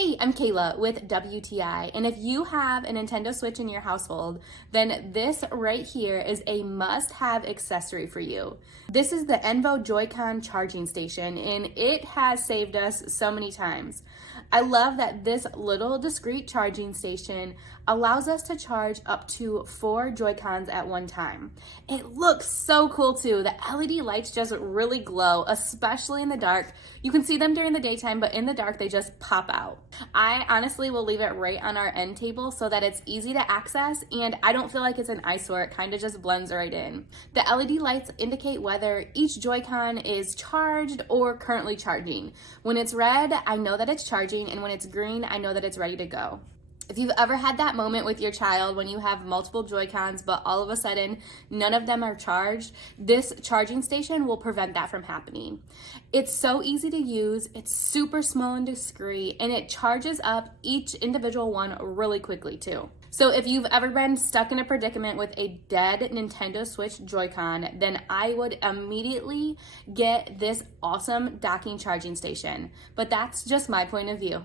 Hey, I'm Kayla with WTI, and if you have a Nintendo Switch in your household, then this right here is a must-have accessory for you. This is the INNVO Joycon charging station, and it has saved us so many times. I love that this little discreet charging station allows us to charge up to 4 Joy-Cons at one time. It looks so cool too. The LED lights just really glow, especially in the dark. You can see them during the daytime, but in the dark they just pop out. I honestly will leave it right on our end table so that it's easy to access and I don't feel like it's an eyesore. It kind of just blends right in. The LED lights indicate whether each Joy-Con is charged or currently charging. When it's red, I know that it's charging, and when it's green, I know that it's ready to go. If you've ever had that moment with your child when you have multiple Joy-Cons, but all of a sudden none of them are charged, this charging station will prevent that from happening. It's so easy to use, it's super small and discreet, and it charges up each individual one really quickly too. So if you've ever been stuck in a predicament with a dead Nintendo Switch Joy-Con, then I would immediately get this awesome docking charging station. But that's just my point of view.